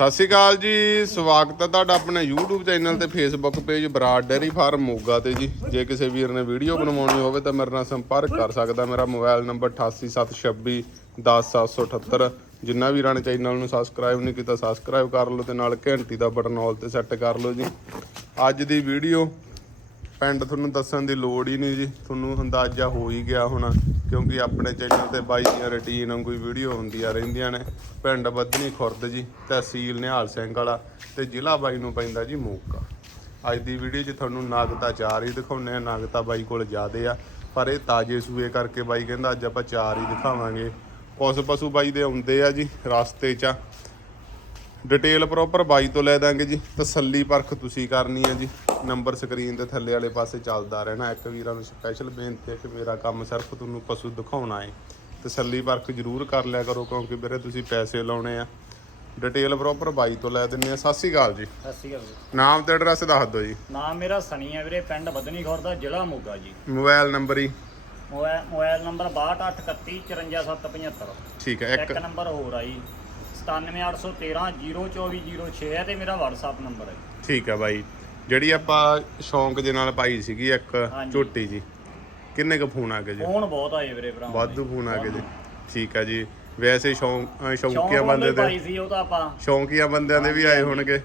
ਸਤਿ ਸ਼੍ਰੀ ਅਕਾਲ ਜੀ, ਸਵਾਗਤ ਹੈ ਤੁਹਾਡਾ ਆਪਣੇ YouTube ਚੈਨਲ ਤੇ Facebook page Brar dairy farm Moga ਤੇ ਜੀ। ਜੇ ਕਿਸੇ ਵੀਰ ਨੇ ਵੀਡੀਓ ਬਣਵਾਉਣੀ ਹੋਵੇ ਤਾਂ ਮੇਰੇ ਨਾਲ ਸੰਪਰਕ ਕਰ ਸਕਦਾ। ਮੇਰਾ ਮੋਬਾਈਲ ਨੰਬਰ 8876 10778 ਜਿੰਨਾ ਵੀਰਾਂ ਨੇ ਚੈਨਲ ਨੂੰ ਸਬਸਕ੍ਰਾਈਬ ਨਹੀਂ ਕੀਤਾ ਸਬਸਕ੍ਰਾਈਬ ਕਰ ਲਓ ਤੇ ਨਾਲ ਘੰਟੀ ਦਾ ਬਟਨ ਆਲ ਤੇ ਸੈੱਟ ਕਰ ਲਓ ਜੀ। ਅੱਜ ਦੀ ਵੀਡੀਓ ਪਿੰਡ ਤੁਹਾਨੂੰ ਦੱਸਣ ਦੀ ਲੋੜ ਹੀ ਨਹੀਂ ਜੀ। ਤੁਹਾਨੂੰ ਅੰਦਾਜ਼ਾ ਹੋ ਹੀ ਗਿਆ ਹੋਣਾ, ਕਿਉਂਕਿ ਆਪਣੇ ਚੈਨਲ ਤੇ ਬਾਈ ਦੀਆਂ ਰੁਟੀਨ ਵਾਂਗੂ ਵੀਡੀਓ ਹੁੰਦੀਆਂ ਰਹਿੰਦੀਆਂ ਨੇ। ਪਿੰਡ ਬੱਧਨੀ ਖੁਰਦ ਜੀ, ਤਹਿਸੀਲ ਨਿਹਾਲ ਸਿੰਘ ਵਾਲਾ ਤੇ ਜ਼ਿਲ੍ਹਾ ਬਾਈ ਨੂੰ ਪੈਂਦਾ ਜੀ ਮੋਗਾ ਅੱਜ ਦੀ ਵੀਡੀਓ 'ਚ ਤੁਹਾਨੂੰ ਨਾਗਤਾ ਚਾਰ ਹੀ ਦਿਖਾਉਣੇ ਆ ਨਾਗਤਾ ਬਾਈ ਕੋਲ ਜ਼ਿਆਦੇ ਆ, ਪਰ ਇਹ ਤਾਜੇ ਸੂਏ ਕਰਕੇ ਬਾਈ ਕਹਿੰਦਾ ਅੱਜ ਆਪਾਂ ਚਾਰ ਹੀ ਦਿਖਾਵਾਂਗੇ। ਕੁਛ ਪਸ਼ੂ ਬਾਈ ਦੇ ਆਉਂਦੇ ਆ ਜੀ ਰਸਤੇ 'ਚ। ਆ। ਡਿਟੇਲ ਪ੍ਰੋਪਰ ਬਾਈ ਤੋਂ ਲੈ ਦਾਂਗੇ ਜੀ। ਤਸੱਲੀ ਪਰਖ ਤੁਸੀਂ ਕਰਨੀ ਹੈ ਜੀ। ਨੰਬਰ ਸਕਰੀਨ ਦੇ ਥੱਲੇ ਵਾਲੇ ਪਾਸੇ ਚੱਲਦਾ ਰਹਿਣਾ। ਇੱਕ ਵੀਰਾਂ ਨੂੰ ਸਪੈਸ਼ਲ ਬੇਨਤੀ ਹੈ ਕਿ ਮੇਰਾ ਕੰਮ ਸਿਰਫ ਤੁਹਾਨੂੰ ਪਸ਼ੂ ਦਿਖਾਉਣਾ ਹੈ। ਤਸੱਲੀ ਪਰਖ ਜ਼ਰੂਰ ਕਰ ਲਿਆ ਕਰੋ ਕਿਉਂਕਿ ਵੀਰੇ ਤੁਸੀਂ ਪੈਸੇ ਲਾਉਣੇ ਆ। ਡਿਟੇਲ ਪ੍ਰੋਪਰ ਬਾਈ ਤੋਂ ਲੈ ਦਿੰਨੇ ਆ। ਸਤਿ ਸ਼੍ਰੀ ਅਕਾਲ ਜੀ। ਸਤਿ ਸ਼੍ਰੀ ਅਕਾਲ ਜੀ। ਨਾਮ ਤੇ ਐਡਰੈਸ ਦੱਸ ਦਿਓ ਜੀ। ਨਾਮ ਮੇਰਾ ਸਨੀ ਹੈ ਵੀਰੇ ਪਿੰਡ ਬਦਨੀ ਖੌਰ ਦਾ ਜ਼ਿਲ੍ਹਾ ਮੋਗਾ ਜੀ। ਮੋਬਾਈਲ ਨੰਬਰ ਹੀ। ਮੋਬਾਈਲ ਮੋਬਾਈਲ ਨੰਬਰ 6231545775 ਠੀਕ ਹੈ ਇੱਕ ਨੰਬਰ ਹੋਰ ਆ ਜੀ। 9781302406 ਹੈ ਤੇ ਮੇਰਾ WhatsApp ਨੰਬਰ ਹੈ। ਠੀਕ ਹੈ ਬਾਈ। ਜਿਹੜੀ ਆਪਾਂ ਸ਼ੌਂਕ ਦੇ ਨਾਲ ਪਾਈ ਸੀਗੀ ਇੱਕ ਹਾਂਜੀ। ਝੋਟੀ ਜੀ। ਕਿੰਨੇ ਕੁ ਫੋਨ ਆ ਗਏ ਜੀ? ਫੋਨ ਬਹੁਤ ਆਏ ਵੀਰੇ ਭਰਾ ਵਾਧੂ ਫੋਨ ਆ ਗਏ ਜੀ। ਠੀਕ ਆ ਜੀ। ਵੈਸੇ ਸ਼ੌਂਕ ਅ, ਸ਼ੌਂਕ ਸ਼ੌਂਕੀਆ ਬੰਦੇ ਬੰਦੇ ਦੇ ਪਾਈ ਸੀ ਉਹ ਤਾਂ ਆਪਾਂ। ਸ਼ੌਂਕੀਆ ਬੰਦਿਆਂ ਦੇ ਵੀ ਆਏ ਹੋਣਗੇ।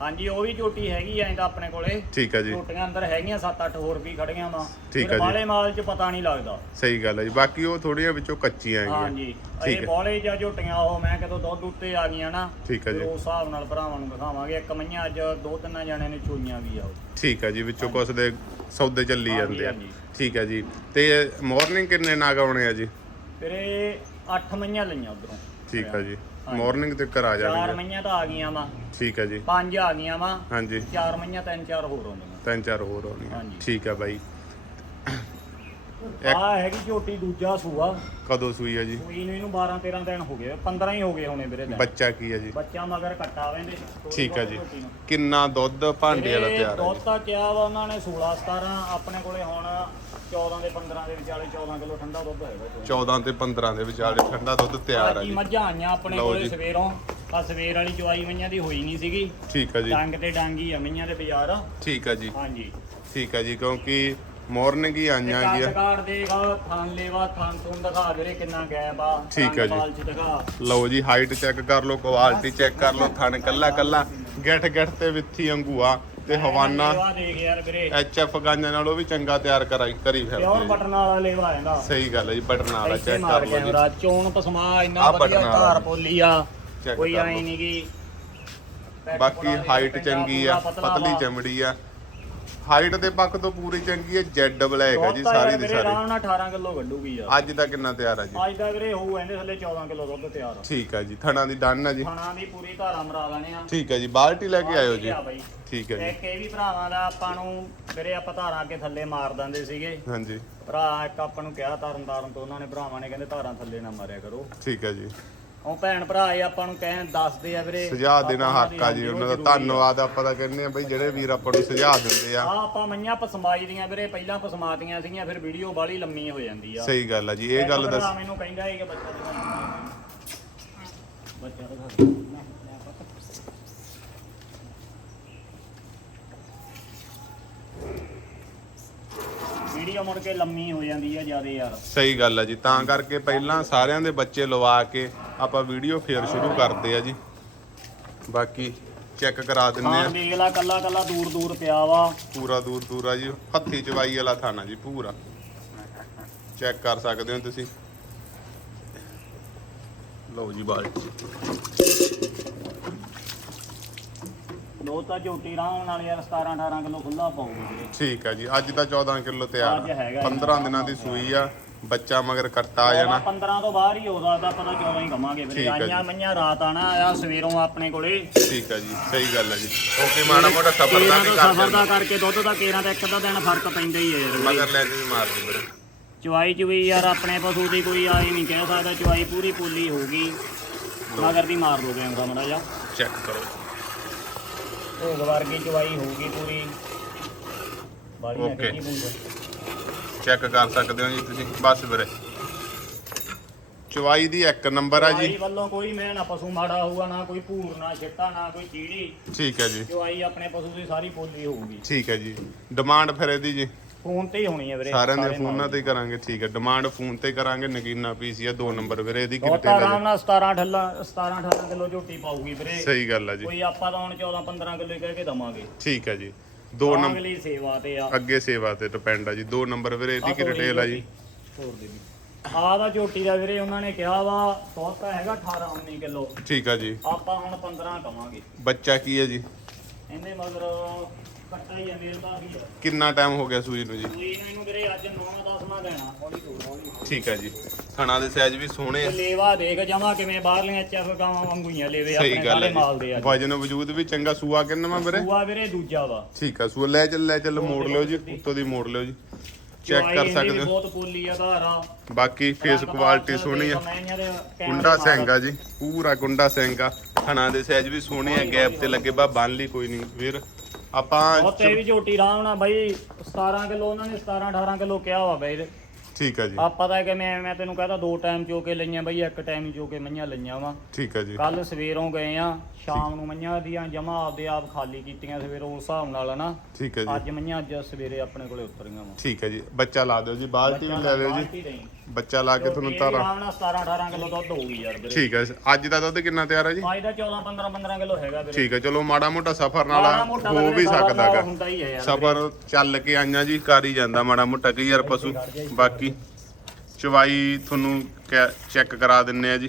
ਹਾਂਜੀ ਉਹ ਵੀ ਝੋਟੀ ਹੈਗੀ ਐ ਤਾਂ ਆਪਣੇ ਕੋਲੇ। ਠੀਕ ਆ ਜੀ। ਝੋਟੀਆਂ ਅੰਦਰ ਹੈਗੀਆਂ 7-8 ਹੋਰ ਵੀ ਖੜੀਆਂ ਵਾ। ਠੀਕ ਆ ਜੀ। ਬਾਲੇ ਮਾਲ 'ਚ ਪਤਾ ਨਹੀਂ ਲੱਗਦਾ। ਸਹੀ ਗੱਲ ਹੈ ਜੀ। ਬਾਕੀ ਉਹ ਥੋੜੀਆਂ ਵਿੱਚੋਂ ਕੱਚੀਆਂ ਹੈਗੀਆਂ। ਹਾਂਜੀ। ਠੀਕ ਇਹ ਹੈ। ਬੋਲੇ ਜਾਂ ਝੋਟੀਆਂ ਉਹ ਮੈਂ ਕਦੋਂ ਦੁੱਧ ਉੱਤੇ ਆ ਗਈਆਂ ਨਾ ਠੀਕ ਆ ਜੀ। ਫਿਰ ਉਸ ਹਿਸਾਬ ਨਾਲ ਭਰਾਵਾਂ ਨੂੰ ਦਿਖਾਵਾਂਗੇ। ਇੱਕ ਮਈਆਂ ਅੱਜ ਦੋ ਤਿੰਨ ਜਣਿਆਂ ਨੇ ਚੋਈਆਂ ਵੀ ਆ ਉਹ। ਠੀਕ ਆ ਜੀ। ਵਿੱਚੋਂ ਕੁਛ ਦੇ ਸੌਦੇ ਚੱਲੀ ਹਾਂਜੀ, ਜਾਂਦੇ ਆ। ਹਾਂਜੀ। ਠੀਕ ਆ ਜੀ। ਤੇ ਮਾਰਨਿੰਗ ਕਿੰਨੇ ਨਾਗ ਆਉਣੇ ਆ ਜੀ? ਫਿਰ ਇਹ 8 ਮਈਆਂ ਲਈਆਂ ਉਧਰੋਂ। ਠੀਕ ਆ ਜੀ। ਮਾਰਨਿੰਗ ਤੇ ਘਰ ਆ ਚਾਰ ਮਈਆਂ ਤਾਂ ਆ ਗਈਆਂ ਵਾ। ਠੀਕ ਆ ਜੀ। ਪੰਜ ਆ ਗਈਆਂ ਵਾ। ਹਾਂਜੀ। ਚਾਰ ਮਈਆਂ ਤਿੰਨ ਚਾਰ ਹੋਰ ਆਉਂਦੀਆਂ। ਤਿੰਨ ਚਾਰ ਹੋਰ ਆਉਣੀਆਂ। ਹਾਂਜੀ। ਠੀਕ ਆ ਬਾਈ। ਆ ਹੈਗੀ ਝੋਟੀ ਦੂਜਾ ਸੂਆ। ਕਦੋਂ ਸੂਈ ਆ ਜੀ? ਸੂਈ ਨੂੰ ਇਹਨੂੰ 12 13 ਦਿਨ ਹੋ ਗਏ। 15 ਹੀ ਹੋ ਗਏ ਹੋਣੇ ਵੀਰੇ ਦਿਨ। ਬੱਚਾ ਕੀ ਆ ਜੀ? ਬੱਚਾ ਮਗਰ ਕੱਟਾ ਵੈਂਦੇ ਠੀਕ ਆ ਜੀ। ਕਿੰਨਾ ਦੁੱਧ ਭਾਂਡੇ ਵਾਲਾ ਤਿਆਰ ਹੈ ਜੀ? ਦੁੱਧ ਤਾਂ ਕਿਹਾ ਵਾ ਉਹਨਾਂ ਨੇ 16 17 ਆਪਣੇ ਕੋਲੇ ਹੁਣ 14 ਦੇ 15 ਦੇ ਵਿਚਾਲੇ 14 ਕਿਲੋ ਠੰਡਾ ਦੁੱਧ ਹੈਗਾ ਜੀ 14 ਤੇ 15 ਦੇ ਵਿਚਾਲੇ ਠੰਡਾ ਦੁੱਧ ਤਿਆਰ ਆ ਜੀ। ਮੱਝਾਂ ਆਈਆਂ ਆਪਣੇ ਲਓ ਕੋਲੇ ਜੀ। ਸਵੇਰੋਂ ਆ ਸਵੇਰ ਵਾਲੀ ਚਵਾਈ ਮਈਆਂ ਦੀ ਹੋਈ ਨਹੀਂ ਸੀਗੀ। ਠੀਕ ਆ ਜੀ। ਡੰਗ ਤੇ ਡਾਂਗੀ ਆ ਮਈਆਂ ਦੇ ਬਾਜ਼ਾਰ। ਠੀਕ ਆ ਜੀ। ਹਾਂਜੀ। ਠੀਕ ਆ ਜੀ ਕਿਉਂਕਿ ਮਾਰਨਿੰਗ ਹੀ ਆਈਆਂ ਕਾਰਡ ਗੀਆਂ ਕਾਰਡ ਦੇਗਾ ਥਾਂ ਲੇਵਾ ਥਾਂ ਤੋਂ ਦਿਖਾ ਵੀਰੇ ਕਿੰਨਾ ਗੈਪ ਆ। ਠੀਕ ਆ ਜੀ। ਦਿਖਾ। ਲਓ ਜੀ ਹਾਈਟ ਚੈੱਕ ਕਰ ਲਓ ਕੁਆਲਿਟੀ ਚੈੱਕ ਕਰ ਲਓ ਥਣ ਕੱਲਾ ਕੱਲਾ ਗਿੱਠ ਗਿੱਠ ਤੇ ਵਿੱਥੀ ਵਾਂਗੂ ਆ। ਤੇ ਹਵਾਨਾ ਲੇਵਾ ਦੇਖ ਯਾਰ ਵੀਰੇ ਐਚ ਐਫ ਗਾਂਜਾਂ ਨਾਲੋਂ ਵੀ ਚੰਗਾ ਤਿਆਰ ਕਰਾਈ ਕਰੀ ਪਿਓਰ ਫਿਰਦੇ। ਬਟਨ ਵਾਲਾ ਲੇਵਾ ਆਂਦਾ ਸਹੀ ਗੱਲ ਹੈ ਜੀ ਬਟਨ ਵਾਲਾ ਇੱਥੇ ਚੈੱਕ ਮਾਰ ਕਰ ਲਓ ਜੀ ਕੈਮਰਾ ਚੋਣ ਪਸਮਾ ਇੰਨਾ ਆਹ ਵਧੀਆ ਬਟਨ ਵਾਲਾ ਧਾਰ। ਪੋਲੀ ਆ Check ਕੋਈ ਕਰ ਐ। ਨਹੀਂ ਗੀ ਬਾਕੀ ਹਾਈਟ ਚੰਗੀ ਆ ਪਤਲਾ। ਚਮੜੀ ਆ ਹਾਈਟ ਦੇ ਪੱਖ ਤੋਂ ਪੂਰੀ ਚੰਗੀ ਹੈ ਜੈਡ ਬਲੈਕ ਹੈ ਜੀ ਸਾਰੀ ਦੀ ਸਾਰੀ। ਆਰਾਮ ਨਾਲ 18 ਕਿਲੋ ਕੱਢੂਗੀ ਯਾਰ। ਅੱਜ ਦਾ ਕਿੰਨਾ ਤਿਆਰ ਆ ਜੀ। ਅੱਜ ਦਾ ਵੀਰੇ ਹੋਊ ਇਹਦੇ ਥੱਲੇ 14 ਕਿਲੋ ਦੁੱਧ ਤਿਆਰ। ਆ ਠੀਕ ਆ ਜੀ ਥਣਾ ਦੀ ਡਨ ਆ ਜੀ। ਖਾਣਾ ਦੀ ਪੂਰੀ ਧਾਰਾ ਮਰਾ ਲੈਣੇ ਆ। ਠੀਕ ਹੈ ਜੀ ਬਾਲਟੀ ਲੈ ਕੇ ਆਇਓ ਜੀ। ਆ ਠੀਕ ਹੈ ਜੀ। ਇੱਕ ਇਹ ਵੀ ਭਰਾਵਾਂ ਦਾ ਆਪਾਂ ਨੂੰ ਵੀਰੇ ਆਪਾਂ ਧਾਰਾਂ ਅੱਗੇ ਥੱਲੇ ਮਾਰ ਦਿੰਦੇ ਸੀਗੇ। ਹਾਂਜੀ। ਭਰਾ ਇੱਕ ਆਪਾਂ ਨੂੰ ਕਿਹਾ ਤਰਨ ਤਾਰਨ ਤੋਂ ਉਹਨਾਂ ਨੇ ਭਰਾਵਾਂ ਨੇ ਕਹਿੰਦੇ ਧਾਰਾਂ ਥੱਲੇ ਨਾ ਮਾਰਿਆ ਕਰੋ। ਠੀਕ ਹੈ ਜੀ। ਉਹ ਭੈਣ ਭਰਾ ਇਹ ਆਪਾਂ ਨੂੰ ਕਹਿਣ ਦੱਸਦੇ ਆ ਵੀਰੇ। ਸੁਝਾਅ ਦੇਣਾ ਹੱਕ ਆ ਜੀ ਉਹਨਾਂ ਦਾ। ਧੰਨਵਾਦ ਆਪਾਂ ਤਾਂ ਕਹਿੰਦੇ ਆ ਬਈ ਜਿਹੜੇ ਵੀਰ ਆਪਾਂ ਨੂੰ ਸੁਝਾਅ ਦਿੰਦੇ ਆ। ਆ ਆਪਾਂ ਮਈਆਂ ਪਸਮਾਈ ਦੀਆਂ ਵੀਰੇ ਪਹਿਲਾਂ ਪਸਮਾਤੀਆਂ ਸੀਗੀਆਂ ਫਿਰ ਵੀਡੀਓ ਬਾਲੀ ਲੰਮੀ ਹੋ ਜਾਂਦੀ ਆ। ਸਹੀ ਗੱਲ ਆ ਜੀ ਇਹ ਗੱਲ ਦੱਸ ਮੈਨੂੰ ਕਹਿੰਦਾ ਸੀ ਕਿ ਬੱਚਾ ਦਿਖਾ। ਬੱਚਾ ਦਿਖਾ। ਵੀਡੀਓ ਮੁੜ ਕੇ ਲੰਮੀ ਹੋ ਜਾਂਦੀ ਆ ਜਿਆਦੇ ਯਾਰ। ਸਹੀ ਗੱਲ ਆ ਜੀ ਤਾਂ ਕਰਕੇ ਪਹਿਲਾਂ ਸਾਰਿਆਂ ਦੇ ਬੱਚੇ ਲਵਾ ਕੇ ਆਪਾਂ ਵੀਡੀਓ ਫੇਰ ਸ਼ੁਰੂ ਕਰਦੇ ਆ ਜੀ। ਬਾਕੀ ਚੈੱਕ ਕਰਾ ਦਿੰਨੇ ਹਾਂ ਆ ਦੇਖ ਲਾ ਕੱਲਾ ਕੱਲਾ ਦੂਰ ਦੂਰ ਪਿਆ ਵਾ। ਪੂਰਾ ਦੂਰ ਦੂਰ ਆ ਜੀ ਹੱਥੀ ਚਵਾਈ ਵਾਲਾ ਥਾਣਾ ਜੀ ਪੂਰਾ। ਚੈੱਕ ਕਰ ਸਕਦੇ ਹੋ ਤੁਸੀਂ। ਲਓ ਜੀ ਬਾਲਟੀ ਦੋ ਤਾਂ ਝੋਟੀ ਰਾਉਣ ਨਾਲ ਯਾਰ 17 18 ਕਿਲੋ ਖੁੱਲਾ ਪਾਉਗੀ ਵੀਰੇ। ਠੀਕ ਆ ਜੀ ਅੱਜ ਤਾਂ 14 ਕਿਲੋ ਤਿਆਰ। ਅੱਜ ਹੈਗਾ ਆ ਜੀ। 15 ਦਿਨਾਂ ਦੀ ਸੂਈ ਆ ਬੱਚਾ ਮਗਰ ਕੱਟਾ ਆ ਜਾਣਾ। 15 ਤੋਂ ਬਾਹਰ ਹੀ ਹੋਦਾ ਤਾਂ ਪਤਾ 14 ਹੀ ਕਮਾਂਗੇ ਵੀਰੇ। ਠੀਕ ਆ ਜੀ। ਆਈਆਂ ਮਈਆਂ ਰਾਤ ਆਣਾ ਆ ਸਵੇਰੋਂ ਆਪਣੇ ਕੋਲੇ। ਠੀਕ ਆ ਜੀ ਸਹੀ ਗੱਲ ਆ ਜੀ। ਓਕੇ ਮਾੜਾ ਮੋਟਾ ਸਫਰ ਦਾ ਕੇਰਾਂ ਵੀ ਤੋਂ ਕਰ ਸਫਰ ਦਿੰਦਾ ਦਾ ਕਰਕੇ ਦੁੱਧ ਦਾ ਕੇਰਾਂ ਦਾ ਇੱਕ ਅੱਧਾ ਦਿਨ ਫ਼ਰਕ ਪੈਂਦਾ ਹੀ ਹੈ ਯਾਰ ਵੀਰੇ। ਮਗਰ ਲੈ ਕੇ ਵੀ ਮਾਰ ਦੇ ਵੀਰੇ। ਚਵਾਈ ਚ ਵੀ ਯਾਰ ਆਪਣੇ ਪਸ਼ੂ ਦੀ ਕੋਈ ਆਏ ਨਹੀਂ ਕਹਿ ਸਕਦਾ ਚਵਾਈ ਪੂਰੀ ਪੂਲੀ ਹੋਊਗੀ ਮਗਰ ਦੀ ਮਾਰ ਲੋ ਕੈਮਰਾ ਮੜਾ ਜਾ ਚੈੱਕ ਕਰੋ। ਭੋਗ ਵਰਗੀ ਚਵਾਈ ਹੋਊਗੀ ਪੂਰੀ। ਬਾਲੀ Okay. ਕੀ ਪੂਰੀ ਚੈੱਕ ਕਰ ਸਕਦੇ ਹੋ ਜੀ ਤੁਸੀਂ। ਬਸ ਵੀਰੇ। ਚਵਾਈ ਦੀ ਇੱਕ ਨੰਬਰ ਆ ਜੀ। ਵੱਲੋਂ ਕੋਈ ਮੈਂ ਨਾ ਪਸ਼ੂ ਮਾੜਾ ਹੋਊਗਾ ਨਾ ਕੋਈ ਭੂਰ ਨਾ ਛਿੱਟਾ ਨਾ ਕੋਈ ਚੀੜੀ। ਠੀਕ ਹੈ ਜੀ। ਚੁਆਈ ਆਪਣੇ ਪਸ਼ੂ ਦੀ ਸਾਰੀ ਪੋਲੀ ਹੋਊਗੀ। ਠੀਕ ਹੈ ਜੀ। ਡਿਮਾਂਡ ਫਿਰ ਇਹਦੀ ਜੀ। ਫੋਨ ਤੇ ਹੀ ਹੋਣੀ ਹੈ ਵੀਰੇ ਸਾਰਿਆਂ ਦੇ ਫੋਨਾਂ ਤੇ ਹੀ। ਕਰਾਂਗੇ ਠੀਕ ਹੈ ਡਿਮਾਂਡ ਫੋਨ ਤੇ ਕਰਾਂਗੇ ਨਗੀਨਾ ਪੀਸੀ ਆ ਦੋ ਨੰਬਰ ਵੀਰੇ ਇਹਦੀ ਕਿੱਥੇ ਹੈ ਆਰਾਮ ਨਾਲ 17 18 17 18 ਕਿਲੋ ਝੋਟੀ ਪਾਊਗੀ ਵੀਰੇ। ਸਹੀ ਗੱਲ ਆ ਜੀ। ਕੋਈ ਆਪਾਂ ਤਾਂ ਹੁਣ 14 15 ਕਿਲੋ ਹੀ ਕਹਿ ਕੇ ਦਵਾਂਗੇ। ਠੀਕ ਹੈ ਜੀ। ਦੋ ਨੰਬਰ ਅਗਲੀ ਸੇਵਾ ਤੇ ਆ। ਅੱਗੇ ਸੇਵਾ ਤੇ ਡਿਪੈਂਡ ਆ ਜੀ। ਦੋ ਨੰਬਰ ਵੀਰੇ ਇਹਦੀ ਕੀ ਡਿਟੇਲ ਆ ਜੀ। ਹੋਰ ਦੇ ਵੀ। ਆ ਦਾ ਝੋਟੀ ਦਾ ਵੀਰੇ ਉਹਨਾਂ ਨੇ ਕਿਹਾ ਵਾ ਦੁੱਧ ਤਾਂ ਹੈਗਾ 18 19 ਕਿਲੋ। ਠੀਕ ਆ ਜੀ। ਆਪਾਂ ਹੁਣ 15 ਕਵਾਂਗੇ। ਬੱਚਾ ਕੀ ਹੈ ਜੀ? ਇਹਦੇ ਮਗਰ ਕੱਟਾ ਹੀ ਆ ਮੇਲ ਦਾ ਵੀ ਆ। ਕਿੰਨਾ ਟਾਈਮ ਹੋ ਗਿਆ ਸੂਈ ਨੂੰ ਜੀ? ਕੋਈ ਇਹਨੂੰ ਵੀਰੇ ਅੱਜ 9 10 ਦੇਣਾ ਹੌਲੀ ਤੋਂ ਹੌਲੀ ਠੀਕ ਹੈ ਜੀ। ਥਣਾ ਦੇ ਸਾਈਜ਼ ਵੀ ਸੋਹਣੇ ਆ। ਲੇਵਾ ਦੇਖ ਜਮਾ ਕਿਵੇਂ ਬਾਹਰਲੀਆਂ ਐਚਐਫ ਗਾਵਾਂ ਵਾਂਗੂ ਹੀ ਆ ਲੇਵੇ ਸਹੀ ਆਪਣੇ ਗੱਲ ਮਾਲ ਦੇ ਜੀ ਆ ਵਜਨ ਵਜੂਦ ਵੀ ਚੰਗਾ ਸੂਆ ਕਿੰਨਾ ਵੀਰੇ? ਸੂਆ ਵੀਰੇ ਦੂਜਾ ਵਾ। ਠੀਕ ਆ ਸੂਆ ਲੈ ਚੱਲ ਲੈ ਚੱਲ ਮੋੜ ਲਿਓ ਜੀ ਉੱਤੋਂ ਦੀ ਮੋੜ ਲਿਓ ਜੀ। ਚੈੱਕ ਕਰ ਇਹਦੀ ਸਕਦੇ ਵੀ ਹੋ। ਬਹੁਤ ਪੋਲੀ ਆ ਬਾਕੀ ਫੇਸ ਕੁਆਲਿਟੀ ਸੋਹਣੀ ਆ। ਸਿੰਘ ਆ ਜੀ ਪੂਰਾ ਸਿੰਘ ਆ ਥਣਾ ਦੇ ਸਾਈਜ਼ ਵੀ ਸੋਹਣੇ ਆ ਗੈਪ ਤੇ ਲੱਗੇ ਬਾ ਬੰਨ ਲਈ ਕੋਈ ਨਹੀਂ ਵੀਰ। ਆਪਾਂ ਉੱਤੇ ਵੀ ਝੋਟੀ ਰਾਮ ਨਾਲ ਬਾਈ 17 ਕਿਲੋ ਉਹਨਾਂ ਨੇ 17 18 ਕਿਲੋ ਕਿਹਾ ਵਾ ਬਾਈ ਠੀਕ ਆ ਜੀ। ਆਪਾਂ ਤਾਂ ਕਿ ਮੈਂ ਤੈਨੂੰ ਕਹਦਾ ਦੋ ਟਾਈਮ ਚੋ ਕੇ ਲਈਆਂ ਬਈ ਇੱਕ ਟਾਈਮ ਹੀ ਚੋ ਕੇ ਮਈਆਂ ਲਈਆਂ ਵਾ। ਠੀਕ ਆ ਜੀ। ਕੱਲ ਸਵੇਰੋਂ ਗਏ ਆ ਸ਼ਾਮ ਨੂੰ ਮਈਆਂ ਦੀਆਂ ਜਮਾ ਆਪਦੇ ਆਪ ਖਾਲੀ ਕੀਤੀਆਂ ਸਵੇਰੋਂ ਉਸ ਹਿਸਾਬ ਨਾਲ ਨਾ। ਠੀਕ ਆ ਜੀ। ਅੱਜ ਮਈਆਂ ਅੱਜ ਸਵੇਰੇ ਆਪਣੇ ਕੋਲੇ ਉਤਰੀਆਂ ਵਾ। ਠੀਕ ਹੈ ਜੀ। ਬੱਚਾ ਲਾ ਦਿਓ ਜੀ ਬਾਲਟੀ ਵੀ ਲੈ ਲਿਓ ਜੀ। ਬੱਚਾ ਲਾ ਕੇ ਤੁਹਾਨੂੰ ਤਾਰਾ ਆਰਾਮ ਨਾਲ 17 18 ਕਿਲੋ ਦੁੱਧ ਹੋਊਗੀ ਯਾਰ ਵੀਰੇ। ਠੀਕ ਹੈ ਅੱਜ ਦਾ ਦੁੱਧ ਕਿੰਨਾ ਤਿਆਰ ਹੈ ਜੀ? ਅੱਜ ਦਾ 14 15 15 ਕਿਲੋ ਹੈਗਾ ਵੀਰੇ। ਠੀਕ ਹੈ ਚਲੋ ਮਾੜਾ ਮੋਟਾ ਸਫਰ ਨਾਲ ਹੋ ਵੀ ਸਫ਼ਰ ਸਕਦਾ ਗਾ। ਹੁੰਦਾ ਹੀ ਹੈ ਯਾਰ ਸਫਰ ਚੱਲ ਕੇ ਆਈਆਂ ਜੀ ਕਰ ਹੀ ਜਾਂਦਾ ਮਾੜਾ ਮੋਟਾ ਕਈ ਯਾਰ ਪਸ਼ੂ ਬਾਕੀ ਚਵਾਈ ਤੁਹਾਨੂੰ ਚੈੱਕ ਕਰਾ ਦਿੰਨੇ ਆ ਜੀ।